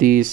30।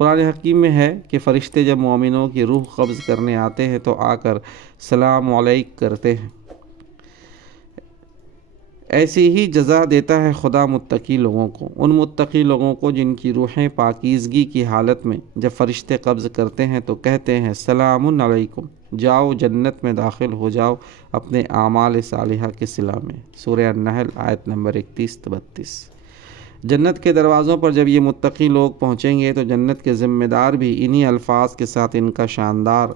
قرآن حکیم میں ہے کہ فرشتے جب مومنوں کی روح قبض کرنے آتے ہیں تو آ کر سلام علیک کرتے ہیں۔ ایسی ہی جزا دیتا ہے خدا متقی لوگوں کو، ان متقی لوگوں کو جن کی روحیں پاکیزگی کی حالت میں جب فرشتے قبض کرتے ہیں تو کہتے ہیں سلام علیکم، جاؤ جنت میں داخل ہو جاؤ اپنے اعمال صالحہ کے صلہ میں۔ سورہ النحل آیت نمبر 31-32۔ جنت کے دروازوں پر جب یہ متقی لوگ پہنچیں گے تو جنت کے ذمہ دار بھی انہی الفاظ کے ساتھ ان کا شاندار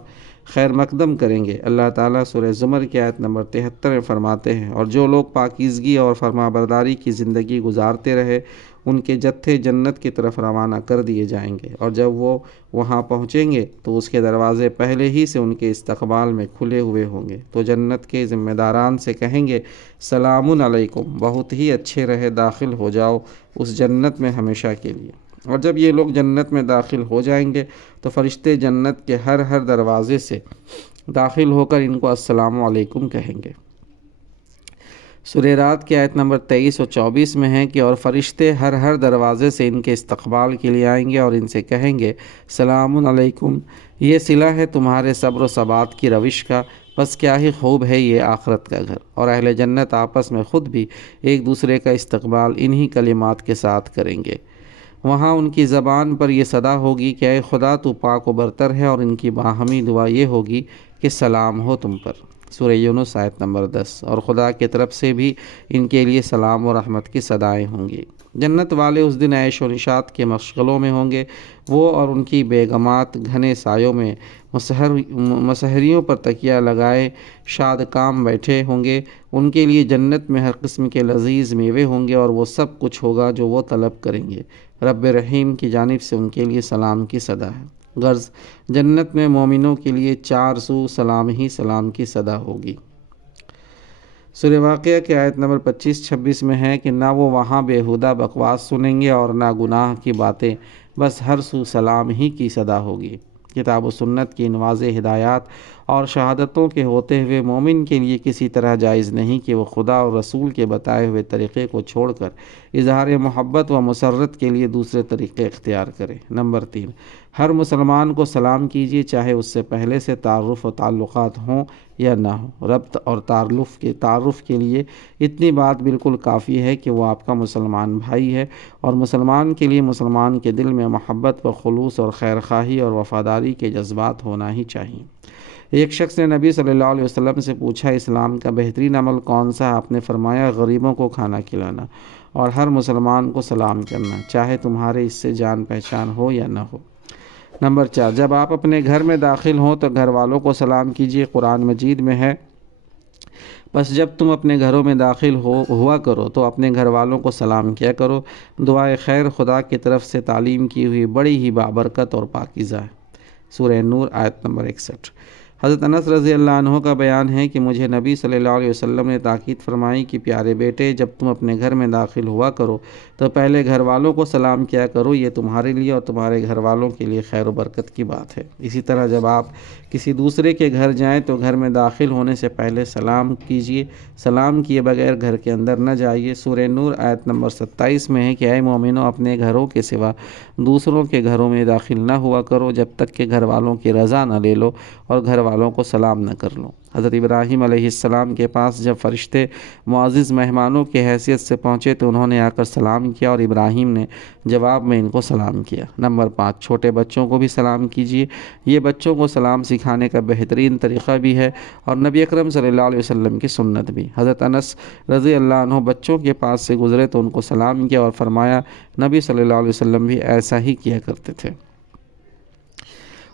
خیر مقدم کریں گے۔ اللہ تعالیٰ سورہ زمر کی آیت نمبر 73 میں فرماتے ہیں، اور جو لوگ پاکیزگی اور فرمانبرداری کی زندگی گزارتے رہے ان کے جتھے جنت کی طرف روانہ کر دیے جائیں گے، اور جب وہ وہاں پہنچیں گے تو اس کے دروازے پہلے ہی سے ان کے استقبال میں کھلے ہوئے ہوں گے، تو جنت کے ذمہ داران سے کہیں گے سلام علیکم، بہت ہی اچھے رہے، داخل ہو جاؤ اس جنت میں ہمیشہ کے لیے۔ اور جب یہ لوگ جنت میں داخل ہو جائیں گے تو فرشتے جنت کے ہر دروازے سے داخل ہو کر ان کو السلام علیکم کہیں گے۔ سورہ رات کی آیت نمبر 23 اور 24 میں ہے کہ اور فرشتے ہر دروازے سے ان کے استقبال کے لیے آئیں گے اور ان سے کہیں گے سلام علیکم، یہ صلہ ہے تمہارے صبر و ثبات کی روش کا، بس کیا ہی خوب ہے یہ آخرت کا گھر۔ اور اہل جنت آپس میں خود بھی ایک دوسرے کا استقبال انہی کلمات کے ساتھ کریں گے۔ وہاں ان کی زبان پر یہ صدا ہوگی کہ اے خدا تو پاک و برتر ہے، اور ان کی باہمی دعا یہ ہوگی کہ سلام ہو تم پر۔ سورہ یونس آیت نمبر 10۔ اور خدا کی طرف سے بھی ان کے لیے سلام و رحمت کی صدائیں ہوں گی۔ جنت والے اس دن عیش و نشاط کے مشغلوں میں ہوں گے، وہ اور ان کی بیگمات گھنے سایوں میں مسہریوں پر تکیہ لگائے شاد کام بیٹھے ہوں گے۔ ان کے لیے جنت میں ہر قسم کے لذیذ میوے ہوں گے اور وہ سب کچھ ہوگا جو وہ طلب کریں گے۔ رب رحیم کی جانب سے ان کے لیے سلام کی صدا ہے۔ غرض جنت میں مومنوں کے لیے 4 سو سلام ہی سلام کی صدا ہوگی۔ سورہ واقعہ کی آیت نمبر 25-26 میں ہے کہ نہ وہ وہاں بیہودہ بکواس سنیں گے اور نہ گناہ کی باتیں، بس ہر سو سلام ہی کی صدا ہوگی۔ کتاب و سنت کی ان واضح ہدایات اور شہادتوں کے ہوتے ہوئے مومن کے لیے کسی طرح جائز نہیں کہ وہ خدا اور رسول کے بتائے ہوئے طریقے کو چھوڑ کر اظہار محبت و مسرت کے لیے دوسرے طریقے اختیار کرے۔ نمبر 3، ہر مسلمان کو سلام کیجیے، چاہے اس سے پہلے سے تعارف و تعلقات ہوں یا نہ ہوں۔ ربط اور تعارف کے لیے اتنی بات بالکل کافی ہے کہ وہ آپ کا مسلمان بھائی ہے، اور مسلمان کے لیے مسلمان کے دل میں محبت و خلوص اور خیرخواہی اور وفاداری کے جذبات ہونا ہی چاہیے۔ ایک شخص نے نبی صلی اللہ علیہ وسلم سے پوچھا اسلام کا بہترین عمل کون سا؟ آپ نے فرمایا غریبوں کو کھانا کھلانا اور ہر مسلمان کو سلام کرنا، چاہے تمہارے اس سے جان پہچان ہو یا نہ ہو۔ نمبر 4، جب آپ اپنے گھر میں داخل ہوں تو گھر والوں کو سلام کیجیے۔ قرآن مجید میں ہے بس جب تم اپنے گھروں میں داخل ہوا کرو تو اپنے گھر والوں کو سلام کیا کرو۔ دعائے خیر خدا کی طرف سے تعلیم کی ہوئی بڑی ہی بابرکت اور پاکیزہ ہے۔ سورہ نور آیت نمبر 61۔ حضرت انس رضی اللہ عنہ کا بیان ہے کہ مجھے نبی صلی اللہ علیہ وسلم نے تاکید فرمائی کہ پیارے بیٹے، جب تم اپنے گھر میں داخل ہوا کرو تو پہلے گھر والوں کو سلام کیا کرو، یہ تمہارے لیے اور تمہارے گھر والوں کے لیے خیر و برکت کی بات ہے۔ اسی طرح جب آپ کسی دوسرے کے گھر جائیں تو گھر میں داخل ہونے سے پہلے سلام کیجیے، سلام کیے بغیر گھر کے اندر نہ جائیے۔ سورہ نور آیت نمبر 27 میں ہے کہ اے مومنو، اپنے گھروں کے سوا دوسروں کے گھروں میں داخل نہ ہوا کرو جب تک کہ گھر والوں کی رضا نہ لے لو اور گھر والوں کو سلام نہ کر لو۔ حضرت ابراہیم علیہ السلام کے پاس جب فرشتے معزز مہمانوں کی حیثیت سے پہنچے تو انہوں نے آ کر سلام کیا اور ابراہیم نے جواب میں ان کو سلام کیا۔ نمبر 5، چھوٹے بچوں کو بھی سلام کیجیے، یہ بچوں کو سلام سکھانے کا بہترین طریقہ بھی ہے اور نبی اکرم صلی اللہ علیہ وسلم کی سنت بھی۔ حضرت انس رضی اللہ عنہ بچوں کے پاس سے گزرے تو ان کو سلام کیا اور فرمایا نبی صلی اللہ علیہ وسلم بھی ایسا ہی کیا کرتے تھے۔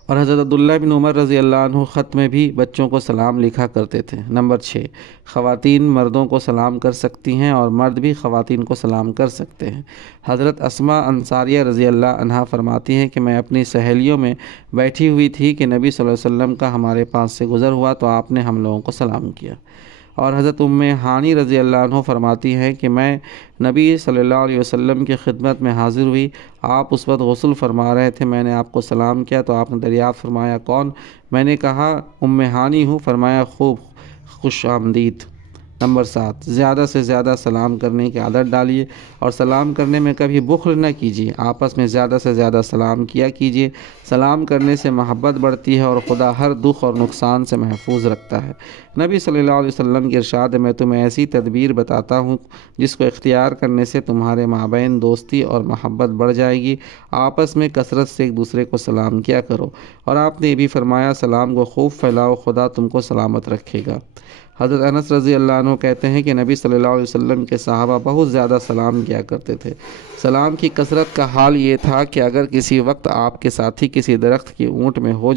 اور حضرت عبداللہ بن عمر رضی اللہ عنہ خط میں بھی بچوں کو سلام لکھا کرتے تھے۔ نمبر 6، خواتین مردوں کو سلام کر سکتی ہیں اور مرد بھی خواتین کو سلام کر سکتے ہیں۔ حضرت اسماء انصاریہ رضی اللہ عنہا فرماتی ہیں کہ میں اپنی سہیلیوں میں بیٹھی ہوئی تھی کہ نبی صلی اللہ علیہ وسلم کا ہمارے پاس سے گزر ہوا تو آپ نے ہم لوگوں کو سلام کیا۔ اور حضرت ہانی رضی اللہ عنہ فرماتی ہیں کہ میں نبی صلی اللہ علیہ وسلم کی خدمت میں حاضر ہوئی، آپ اس وقت غسل فرما رہے تھے، میں نے آپ کو سلام کیا تو آپ نے دریافت فرمایا کون؟ میں نے کہا ہانی ہوں، فرمایا خوب خوش آمدید۔ نمبر 7، زیادہ سے زیادہ سلام کرنے کی عادت ڈالیے اور سلام کرنے میں کبھی بخل نہ کیجیے، آپس میں زیادہ سے زیادہ سلام کیا کیجیے۔ سلام کرنے سے محبت بڑھتی ہے اور خدا ہر دکھ اور نقصان سے محفوظ رکھتا ہے۔ نبی صلی اللہ علیہ وسلم کے ارشاد ہے، میں تمہیں ایسی تدبیر بتاتا ہوں جس کو اختیار کرنے سے تمہارے مابین دوستی اور محبت بڑھ جائے گی۔ آپس میں کثرت سے ایک دوسرے کو سلام کیا کرو، اور آپ نے یہ بھی فرمایا سلام کو خوب پھیلاؤ، خدا تم کو سلامت رکھے گا۔ حضرت انس رضی اللہ عنہ کہتے ہیں کہ نبی صلی اللہ علیہ وسلم کے صحابہ بہت زیادہ سلام کیا کرتے تھے۔ سلام کی کثرت کا حال یہ تھا کہ اگر کسی وقت آپ کے ساتھی کسی درخت کی اونٹ میں ہو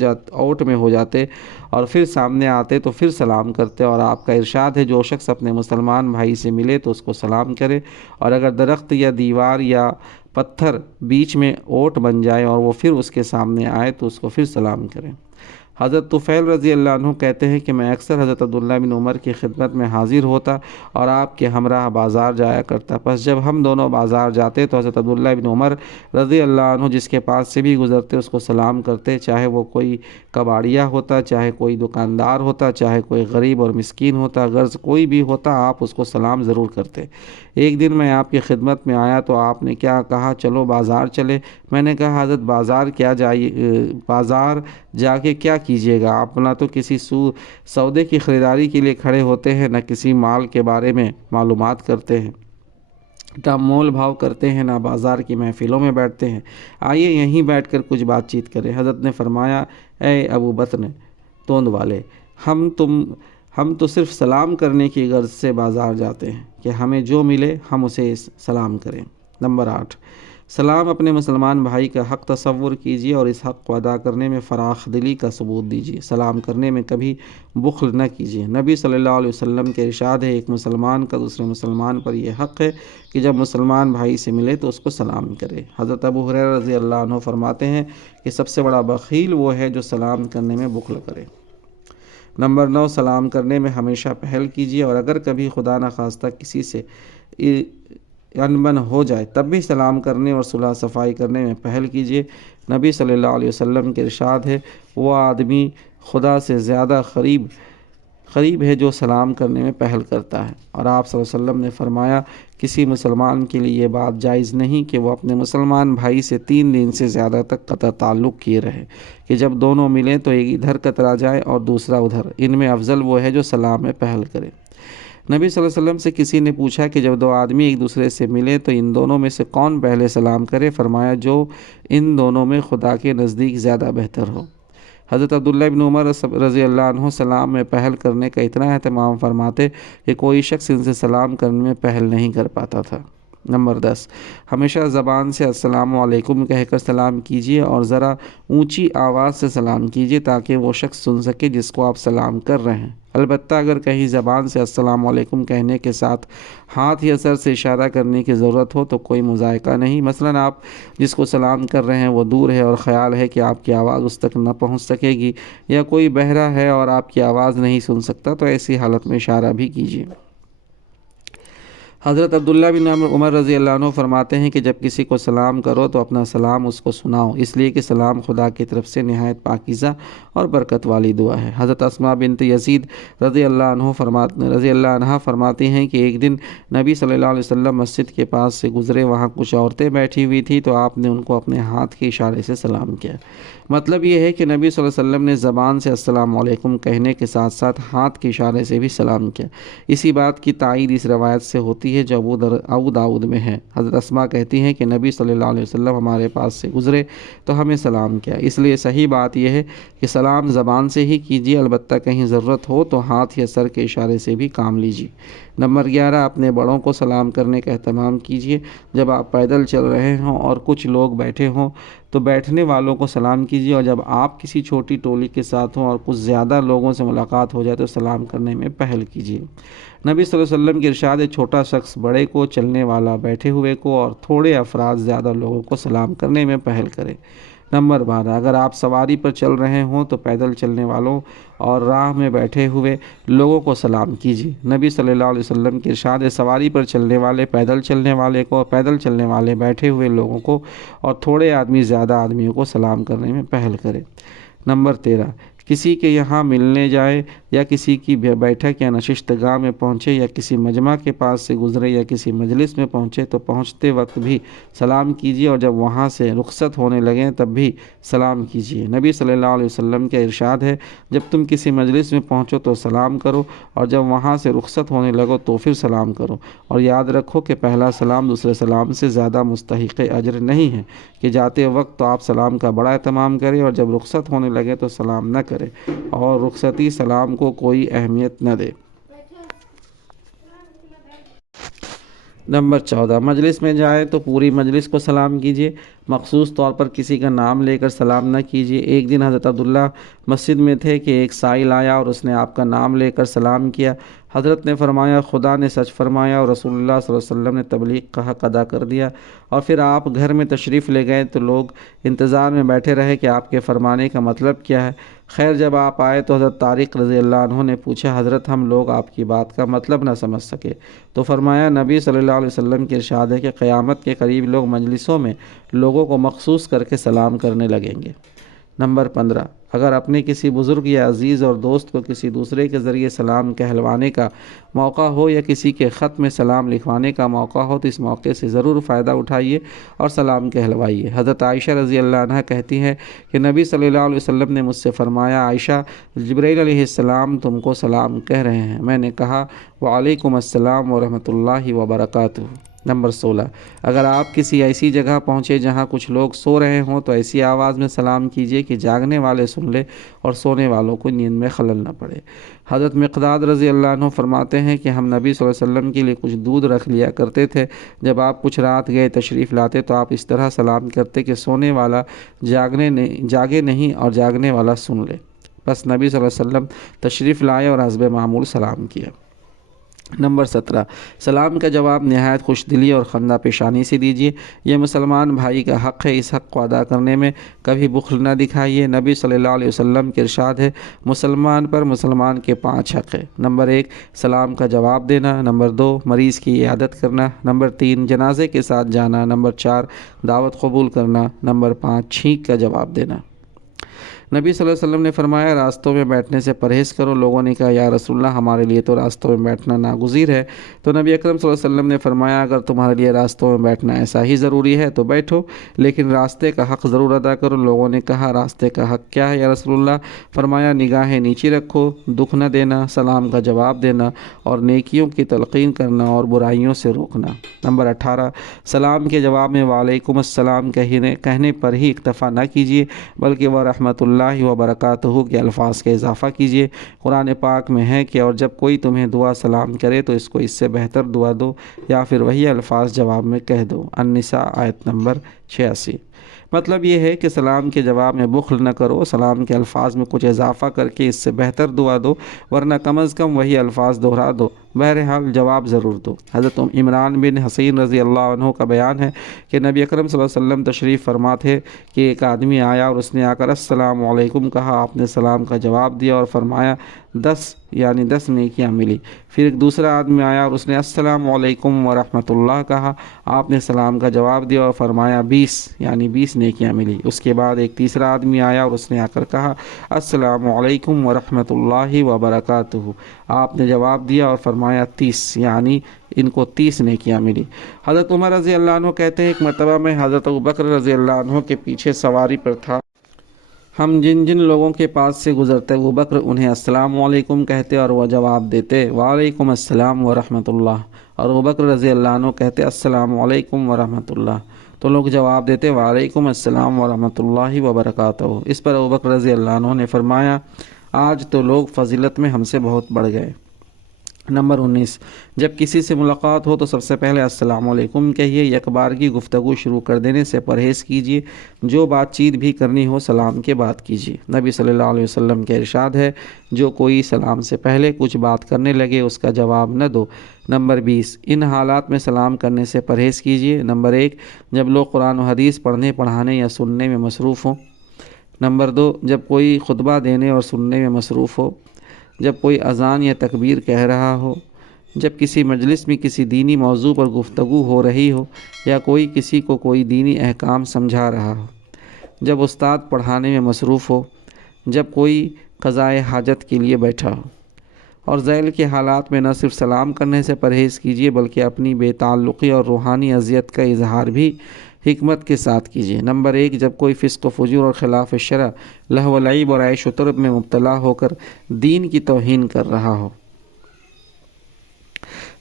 جاتے اور پھر سامنے آتے تو پھر سلام کرتے، اور آپ کا ارشاد ہے جو شخص اپنے مسلمان بھائی سے ملے تو اس کو سلام کرے، اور اگر درخت یا دیوار یا پتھر بیچ میں اوٹ بن جائے اور وہ پھر اس کے سامنے آئے تو اس کو پھر سلام کریں۔ حضرت طفیل رضی اللہ عنہ کہتے ہیں کہ میں اکثر حضرت عبداللہ بن عمر کی خدمت میں حاضر ہوتا اور آپ کے ہمراہ بازار جایا کرتا، پس جب ہم دونوں بازار جاتے تو حضرت عبداللہ بن عمر رضی اللہ عنہ جس کے پاس سے بھی گزرتے اس کو سلام کرتے، چاہے وہ کوئی کباڑیا ہوتا، چاہے کوئی دکاندار ہوتا، چاہے کوئی غریب اور مسکین ہوتا، غرض کوئی بھی ہوتا، آپ اس کو سلام ضرور کرتے۔ ایک دن میں آپ کی خدمت میں آیا تو آپ نے کیا کہا، چلو بازار چلے۔ میں نے کہا حضرت بازار جا کے کیا کیجیے گا، آپ نہ تو کسی سودے کی خریداری کے لیے کھڑے ہوتے ہیں، نہ کسی مال کے بارے میں معلومات کرتے ہیں، نہ مول بھاؤ کرتے ہیں، نہ بازار کی محفلوں میں بیٹھتے ہیں، آئیے یہیں بیٹھ کر کچھ بات چیت کریں۔ حضرت نے فرمایا، اے ابو بطن توند والے، ہم تو صرف سلام کرنے کی غرض سے بازار جاتے ہیں کہ ہمیں جو ملے ہم اسے سلام کریں۔ نمبر 8، سلام اپنے مسلمان بھائی کا حق تصور کیجیے اور اس حق کو ادا کرنے میں فراخ دلی کا ثبوت دیجیے۔ سلام کرنے میں کبھی بخل نہ کیجیے۔ نبی صلی اللہ علیہ وسلم کے ارشاد ہے، ایک مسلمان کا دوسرے مسلمان پر یہ حق ہے کہ جب مسلمان بھائی سے ملے تو اس کو سلام کرے۔ حضرت ابو ہریرہ رضی اللہ عنہ فرماتے ہیں کہ سب سے بڑا بخیل وہ ہے جو سلام کرنے میں بخل کرے۔ نمبر 9، سلام کرنے میں ہمیشہ پہل کیجیے، اور اگر کبھی خدا نخواستہ کسی سے انبن ہو جائے تب بھی سلام کرنے اور صلح صفائی کرنے میں پہل کیجیے۔ نبی صلی اللہ علیہ وسلم کے ارشاد ہے، وہ آدمی خدا سے زیادہ قریب ہے جو سلام کرنے میں پہل کرتا ہے، اور آپ صلی اللہ علیہ وسلم نے فرمایا کسی مسلمان کے لیے یہ بات جائز نہیں کہ وہ اپنے مسلمان بھائی سے 3 دن سے زیادہ تک قطع تعلق کیے رہے، کہ جب دونوں ملیں تو ایک ادھر کترا جائے اور دوسرا ادھر، ان میں افضل وہ ہے جو سلام میں پہل کرے۔ نبی صلی اللہ علیہ وسلم سے کسی نے پوچھا کہ جب 2 آدمی ایک دوسرے سے ملے تو ان دونوں میں سے کون پہلے سلام کرے؟ فرمایا جو ان دونوں میں خدا کے نزدیک زیادہ بہتر ہو۔ حضرت عبداللہ بن عمر رضی اللہ عنہ سلام میں پہل کرنے کا اتنا اہتمام فرماتے کہ کوئی شخص ان سے سلام کرنے میں پہل نہیں کر پاتا تھا۔ نمبر 10، ہمیشہ زبان سے السلام علیکم کہہ کر سلام کیجیے اور ذرا اونچی آواز سے سلام کیجیے تاکہ وہ شخص سن سکے جس کو آپ سلام کر رہے ہیں۔ البتہ اگر کہیں زبان سے السلام علیکم کہنے کے ساتھ ہاتھ یا سر سے اشارہ کرنے کی ضرورت ہو تو کوئی مذائقہ نہیں، مثلا آپ جس کو سلام کر رہے ہیں وہ دور ہے اور خیال ہے کہ آپ کی آواز اس تک نہ پہنچ سکے گی، یا کوئی بہرا ہے اور آپ کی آواز نہیں سن سکتا، تو ایسی حالت میں اشارہ بھی کیجیے۔ حضرت عبداللہ بن عمر رضی اللہ عنہ فرماتے ہیں کہ جب کسی کو سلام کرو تو اپنا سلام اس کو سناؤ، اس لیے کہ سلام خدا کی طرف سے نہایت پاکیزہ اور برکت والی دعا ہے۔ حضرت اسماء بنت یزید رضی اللہ عنہ فرماتی ہیں کہ ایک دن نبی صلی اللہ علیہ وسلم مسجد کے پاس سے گزرے، وہاں کچھ عورتیں بیٹھی ہوئی تھیں تو آپ نے ان کو اپنے ہاتھ کے اشارے سے سلام کیا۔ مطلب یہ ہے کہ نبی صلی اللہ علیہ وسلم نے زبان سے السلام علیکم کہنے کے ساتھ ساتھ ہاتھ کے اشارے سے بھی سلام کیا۔ اسی بات کی تائید اس روایت سے ہوتی ہے جو ابو داؤد میں ہے۔ حضرت اسماء کہتی ہیں کہ نبی صلی اللہ علیہ وسلم ہمارے پاس سے گزرے تو ہمیں سلام کیا، اس لیے صحیح بات یہ ہے کہ سلام زبان سے ہی کیجیے، البتہ کہیں ضرورت ہو تو ہاتھ یا سر کے اشارے سے بھی کام لیجیے۔ نمبر 11، اپنے بڑوں کو سلام کرنے کا اہتمام کیجیے۔ جب آپ پیدل چل رہے ہوں اور کچھ لوگ بیٹھے ہوں تو بیٹھنے والوں کو سلام کیجیے، اور جب آپ کسی چھوٹی ٹولی کے ساتھ ہوں اور کچھ زیادہ لوگوں سے ملاقات ہو جائے تو سلام کرنے میں پہل کیجیے۔ نبی صلی اللہ علیہ وسلم کے ارشاد ہے، چھوٹا شخص بڑے کو، چلنے والا بیٹھے ہوئے کو، اور تھوڑے افراد زیادہ لوگوں کو سلام کرنے میں پہل کرے۔ نمبر 12، اگر آپ سواری پر چل رہے ہوں تو پیدل چلنے والوں اور راہ میں بیٹھے ہوئے لوگوں کو سلام کیجیے۔ نبی صلی اللہ علیہ وسلم کے ارشاد ہے، سواری پر چلنے والے پیدل چلنے والے کو، پیدل چلنے والے بیٹھے ہوئے لوگوں کو، اور تھوڑے آدمی زیادہ آدمیوں کو سلام کرنے میں پہل کرے۔ نمبر 13، کسی کے یہاں ملنے جائے یا کسی کی بیٹھک یا نشست گاہ میں پہنچے یا کسی مجمع کے پاس سے گزرے یا کسی مجلس میں پہنچے تو پہنچتے وقت بھی سلام کیجیے، اور جب وہاں سے رخصت ہونے لگیں تب بھی سلام کیجیے۔ نبی صلی اللہ علیہ وسلم کا ارشاد ہے، جب تم کسی مجلس میں پہنچو تو سلام کرو، اور جب وہاں سے رخصت ہونے لگو تو پھر سلام کرو، اور یاد رکھو کہ پہلا سلام دوسرے سلام سے زیادہ مستحق اجر نہیں ہے کہ جاتے وقت تو آپ سلام کا بڑا اہتمام کریں اور جب رخصت ہونے لگے تو سلام نہ کریں اور رخصتی سلام کو کوئی اہمیت نہ دے۔ نمبر 14، مجلس میں جائیں تو پوری مجلس کو سلام کیجیے، مخصوص طور پر کسی کا نام لے کر سلام نہ کیجیے۔ ایک دن حضرت عبداللہ مسجد میں تھے کہ ایک سائل آیا اور اس نے آپ کا نام لے کر سلام کیا۔ حضرت نے فرمایا، خدا نے سچ فرمایا اور رسول اللہ صلی اللہ علیہ وسلم نے تبلیغ کا حق ادا کر دیا۔ اور پھر آپ گھر میں تشریف لے گئے تو لوگ انتظار میں بیٹھے رہے کہ آپ کے فرمانے کا مطلب کیا ہے۔ خیر جب آپ آئے تو حضرت طارق رضی اللہ عنہ نے پوچھا، حضرت ہم لوگ آپ کی بات کا مطلب نہ سمجھ سکے، تو فرمایا، نبی صلی اللہ علیہ وسلم کی ارشاد ہے کہ قیامت کے قریب لوگ مجلسوں میں لوگوں کو مخصوص کر کے سلام کرنے لگیں گے۔ نمبر 15، اگر اپنے کسی بزرگ یا عزیز اور دوست کو کسی دوسرے کے ذریعے سلام کہلوانے کا موقع ہو یا کسی کے خط میں سلام لکھوانے کا موقع ہو تو اس موقع سے ضرور فائدہ اٹھائیے اور سلام کہلوائیے۔ حضرت عائشہ رضی اللہ عنہ کہتی ہیں کہ نبی صلی اللہ علیہ وسلم نے مجھ سے فرمایا، عائشہ، جبرائیل علیہ السلام تم کو سلام کہہ رہے ہیں۔ میں نے کہا، وعلیکم السلام ورحمۃ اللہ وبرکاتہ۔ نمبر 16، اگر آپ کسی ایسی جگہ پہنچے جہاں کچھ لوگ سو رہے ہوں تو ایسی آواز میں سلام کیجیے کہ جاگنے والے سن لے اور سونے والوں کو نیند میں خلل نہ پڑے۔ حضرت مقداد رضی اللہ عنہ فرماتے ہیں کہ ہم نبی صلی اللہ علیہ وسلم کے لیے کچھ دودھ رکھ لیا کرتے تھے، جب آپ کچھ رات گئے تشریف لاتے تو آپ اس طرح سلام کرتے کہ سونے والا جاگے نہیں اور جاگنے والا سن لے۔ بس نبی صلی اللہ علیہ وسلم تشریف لائے اور حسب معمول سلام کیا۔ نمبر 17، سلام کا جواب نہایت خوش دلی اور خندہ پیشانی سے دیجیے، یہ مسلمان بھائی کا حق ہے، اس حق کو ادا کرنے میں کبھی بخل نہ دکھائیے۔ نبی صلی اللہ علیہ وسلم کے ارشاد ہے، مسلمان پر مسلمان کے 5 حق ہیں۔ نمبر 1، سلام کا جواب دینا۔ نمبر 2، مریض کی عیادت کرنا۔ نمبر 3، جنازے کے ساتھ جانا۔ نمبر 4، دعوت قبول کرنا۔ نمبر 5، چھینک کا جواب دینا۔ نبی صلی اللہ علیہ وسلم نے فرمایا، راستوں میں بیٹھنے سے پرہیز کرو۔ لوگوں نے کہا، یا رسول اللہ، ہمارے لیے تو راستوں میں بیٹھنا ناگزیر ہے۔ تو نبی اکرم صلی اللہ علیہ وسلم نے فرمایا، اگر تمہارے لیے راستوں میں بیٹھنا ایسا ہی ضروری ہے تو بیٹھو، لیکن راستے کا حق ضرور ادا کرو۔ لوگوں نے کہا، راستے کا حق کیا ہے یا رسول اللہ؟ فرمایا، نگاہیں نیچی رکھو، دکھ نہ دینا، سلام کا جواب دینا اور نیکیوں کی تلقین کرنا اور برائیوں سے روکنا۔ نمبر 18، سلام کے جواب میں وعلیکم السلام کہنے پر ہی اکتفا نہ کیجیے، بلکہ وہ رحمۃ اللہ وبرکاتہ کے الفاظ کا اضافہ کیجیے۔ قرآن پاک میں ہے کہ اور جب کوئی تمہیں دعا سلام کرے تو اس کو اس سے بہتر دعا دو یا پھر وہی الفاظ جواب میں کہہ دو۔ النساء آیت نمبر 86۔ مطلب یہ ہے کہ سلام کے جواب میں بخل نہ کرو، سلام کے الفاظ میں کچھ اضافہ کر کے اس سے بہتر دعا دو، ورنہ کم از کم وہی الفاظ دہرا دو، بہرحال جواب ضرور دو۔ حضرت عمران بن حسین رضی اللہ عنہ کا بیان ہے کہ نبی اکرم صلی اللہ علیہ وسلم تشریف فرما تھے کہ ایک آدمی آیا اور اس نے آ کر السلام علیکم کہا، آپ نے سلام کا جواب دیا اور فرمایا 10 نیکیاں ملی۔ پھر ایک دوسرا آدمی آیا اور اس نے السلام علیکم ورحمۃ اللہ کہا، آپ نے سلام کا جواب دیا اور فرمایا 20 نیکیاں ملی۔ اس کے بعد ایک تیسرا آدمی آیا اور اس نے آ کر کہا السلام علیکم ورحمۃ اللہ وبرکاتہ، آپ نے جواب دیا اور فرمایا 30، یعنی ان کو 30 نیکیاں ملی۔ حضرت عمر رضی اللہ عنہ کہتے ہیں، ایک مرتبہ میں حضرت ابوبکر رضی اللہ عنہ کے پیچھے سواری پر تھا، ہم جن لوگوں کے پاس سے گزرتے ابوبکر انہیں السلام علیکم کہتے اور وہ جواب دیتے وعلیکم السلام ورحمۃ اللہ، اور ابوبکر رضی اللہ عنہ کہتے السلام علیکم ورحمۃ اللہ، تو لوگ جواب دیتے وعلیکم السلام ورحمۃ اللہ وبرکاتہ۔ اس پر ابوبکر رضی اللہ عنہ نے فرمایا، آج تو لوگ فضیلت میں ہم سے بہت بڑھ گئے۔ نمبر 19، جب کسی سے ملاقات ہو تو سب سے پہلے السلام علیکم کہیے، یک بارگی گفتگو شروع کر دینے سے پرہیز کیجیے، جو بات چیت بھی کرنی ہو سلام کے بعد کیجیے۔ نبی صلی اللہ علیہ وسلم کے ارشاد ہے، جو کوئی سلام سے پہلے کچھ بات کرنے لگے اس کا جواب نہ دو۔ نمبر 20، ان حالات میں سلام کرنے سے پرہیز کیجیے۔ نمبر 1، جب لوگ قرآن و حدیث پڑھنے پڑھانے یا سننے میں مصروف ہوں۔ نمبر 2، جب کوئی خطبہ دینے اور سننے میں مصروف ہو، جب کوئی اذان یا تکبیر کہہ رہا ہو، جب کسی مجلس میں کسی دینی موضوع پر گفتگو ہو رہی ہو یا کوئی کسی کو کوئی دینی احکام سمجھا رہا ہو، جب استاد پڑھانے میں مصروف ہو، جب کوئی قضائے حاجت کے لیے بیٹھا ہو۔ اور ذیل کے حالات میں نہ صرف سلام کرنے سے پرہیز کیجیے بلکہ اپنی بے تعلقی اور روحانی اذیت کا اظہار بھی حکمت کے ساتھ کیجیے۔ نمبر 1، جب کوئی فسق و فجور اور خلاف شرع، لہو و لعب اور عیش و طرب میں مبتلا ہو کر دین کی توہین کر رہا ہو۔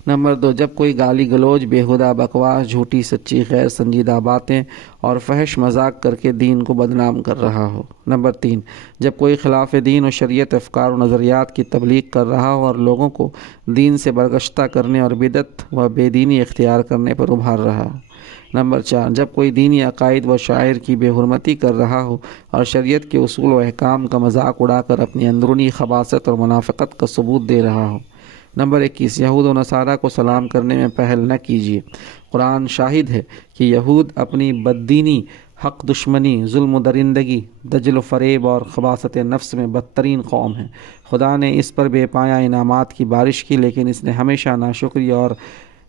نمبر 2، جب کوئی گالی گلوچ، بیہودہ بکواس، جھوٹی سچی غیر سنجیدہ باتیں اور فحش مذاق کر کے دین کو بدنام کر رہا ہو۔ نمبر 3، جب کوئی خلاف دین و شریعت افکار و نظریات کی تبلیغ کر رہا ہو اور لوگوں کو دین سے برگشتہ کرنے اور بدعت و بے دینی اختیار کرنے پر ابھار رہا ہو۔ نمبر 4، جب کوئی دینی عقائد و شاعر کی بے حرمتی کر رہا ہو اور شریعت کے اصول و احکام کا مذاق اڑا کر اپنی اندرونی خباثت اور منافقت کا ثبوت دے رہا ہو۔ نمبر 21، یہود و نصارہ کو سلام کرنے میں پہل نہ کیجیے۔ قرآن شاہد ہے کہ یہود اپنی بددینی، حق دشمنی، ظلم و درندگی، دجل و فریب اور خباثت نفس میں بدترین قوم ہے۔ خدا نے اس پر بے پایہ انعامات کی بارش کی، لیکن اس نے ہمیشہ ناشکری اور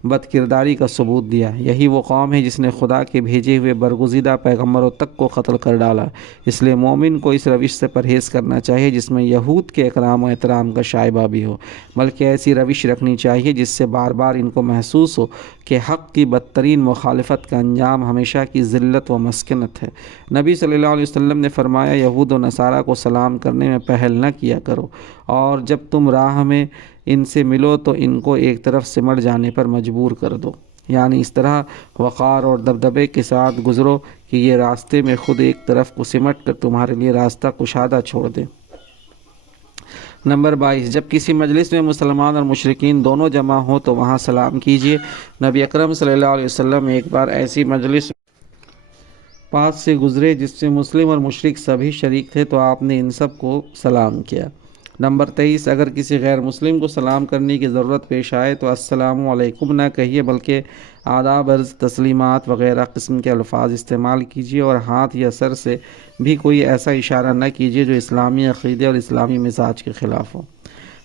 بد کرداری کا ثبوت دیا۔ یہی وہ قوم ہے جس نے خدا کے بھیجے ہوئے برگزیدہ پیغمبروں تک کو قتل کر ڈالا۔ اس لیے مومن کو اس روش سے پرہیز کرنا چاہیے جس میں یہود کے اکرام و احترام کا شائبہ بھی ہو، بلکہ ایسی روش رکھنی چاہیے جس سے بار بار ان کو محسوس ہو کہ حق کی بدترین مخالفت کا انجام ہمیشہ کی ذلت و مسکنت ہے۔ نبی صلی اللہ علیہ وسلم نے فرمایا، یہود و نصارہ کو سلام کرنے میں پہل نہ کیا کرو، اور جب تم راہ میں ان سے ملو تو ان کو ایک طرف سمٹ جانے پر مجبور کر دو، یعنی اس طرح وقار اور دبدبے کے ساتھ گزرو کہ یہ راستے میں خود ایک طرف کو سمٹ کر تمہارے لیے راستہ کشادہ چھوڑ دے۔ نمبر 22، جب کسی مجلس میں مسلمان اور مشرکین دونوں جمع ہوں تو وہاں سلام کیجیے۔ نبی اکرم صلی اللہ علیہ وسلم ایک بار ایسی مجلس پاس سے گزرے جس سے مسلم اور مشرک سبھی شریک تھے تو آپ نے ان سب کو سلام کیا۔ نمبر 23، اگر کسی غیر مسلم کو سلام کرنے کی ضرورت پیش آئے تو السلام علیکم نہ کہیے بلکہ آداب، عرض، تسلیمات وغیرہ قسم کے الفاظ استعمال کیجیے، اور ہاتھ یا سر سے بھی کوئی ایسا اشارہ نہ کیجیے جو اسلامی عقیدے اور اسلامی مزاج کے خلاف ہو۔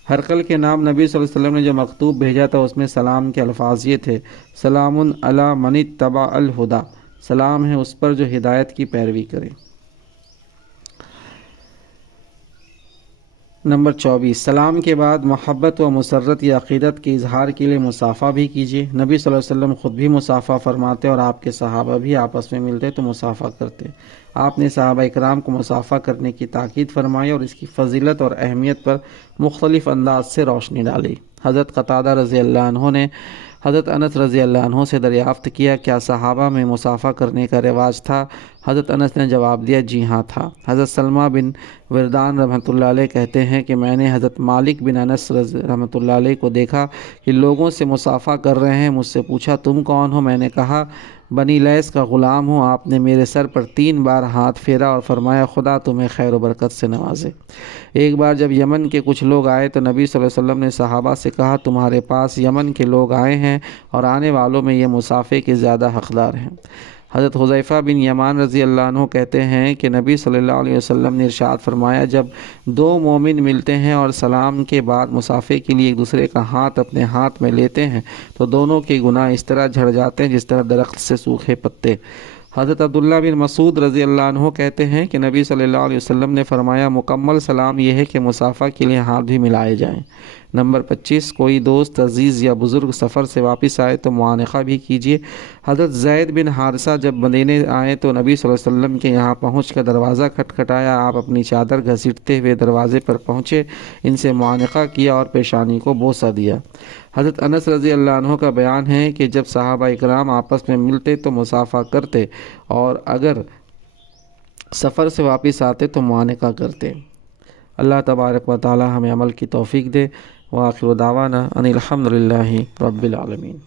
ہرقل کے نام نبی صلی اللہ علیہ وسلم نے جو مکتوب بھیجا تھا اس میں سلام کے الفاظ یہ تھے، سلام علی من اتبع الہدی، سلام ہے اس پر جو ہدایت کی پیروی کرے۔ نمبر 24، سلام کے بعد محبت و مسرت یا عقیدت کے اظہار کے لیے مصافحہ بھی کیجیے۔ نبی صلی اللہ علیہ وسلم خود بھی مصافحہ فرماتے اور آپ کے صحابہ بھی آپس میں ملتے تو مصافحہ کرتے۔ آپ نے صحابہ اکرام کو مصافحہ کرنے کی تاکید فرمائی اور اس کی فضیلت اور اہمیت پر مختلف انداز سے روشنی ڈالی۔ حضرت قتادہ رضی اللہ عنہ نے حضرت انس رضی اللہ عنہ سے دریافت کیا، کیا صحابہ میں مصافحہ کرنے کا رواج تھا؟ حضرت انس نے جواب دیا، جی ہاں تھا۔ حضرت سلمہ بن وردان رحمۃ اللہ علیہ کہتے ہیں کہ میں نے حضرت مالک بن انس رحمۃ اللہ علیہ کو دیکھا کہ لوگوں سے مصافحہ کر رہے ہیں۔ مجھ سے پوچھا، تم کون ہو؟ میں نے کہا، بنی لیث کا غلام ہوں۔ آپ نے میرے سر پر 3 بار ہاتھ پھیرا اور فرمایا، خدا تمہیں خیر و برکت سے نوازے۔ ایک بار جب یمن کے کچھ لوگ آئے تو نبی صلی اللہ علیہ وسلم نے صحابہ سے کہا، تمہارے پاس یمن کے لوگ آئے ہیں اور آنے والوں میں یہ مصافحے کے زیادہ حقدار ہیں۔ حضرت حذیفہ بن یمان رضی اللہ عنہ کہتے ہیں کہ نبی صلی اللہ علیہ وسلم نے ارشاد فرمایا، جب 2 مومن ملتے ہیں اور سلام کے بعد مصافحے کے لیے ایک دوسرے کا ہاتھ اپنے ہاتھ میں لیتے ہیں تو دونوں کے گناہ اس طرح جھڑ جاتے ہیں جس طرح درخت سے سوکھے پتے۔ حضرت عبداللہ بن مسعود رضی اللہ عنہ کہتے ہیں کہ نبی صلی اللہ علیہ وسلم نے فرمایا، مکمل سلام یہ ہے کہ مصافحہ کے لیے ہاتھ بھی ملائے جائیں۔ نمبر 25، کوئی دوست عزیز یا بزرگ سفر سے واپس آئے تو معانقہ بھی کیجیے۔ حضرت زید بن حارثہ جب مدینے آئے تو نبی صلی اللہ علیہ وسلم کے یہاں پہنچ کر دروازہ کھٹکھٹایا۔ آپ اپنی چادر گھسیٹتے ہوئے دروازے پر پہنچے، ان سے معانقہ کیا اور پیشانی کو بوسہ دیا۔ حضرت انس رضی اللہ عنہ کا بیان ہے کہ جب صحابہ اکرام آپس میں ملتے تو مصافحہ کرتے اور اگر سفر سے واپس آتے تو معانقہ کرتے۔ اللہ تبارک و تعالی ہمیں عمل کی توفیق دے۔ وآخر دعوانا ان الحمد للہ رب العالمین۔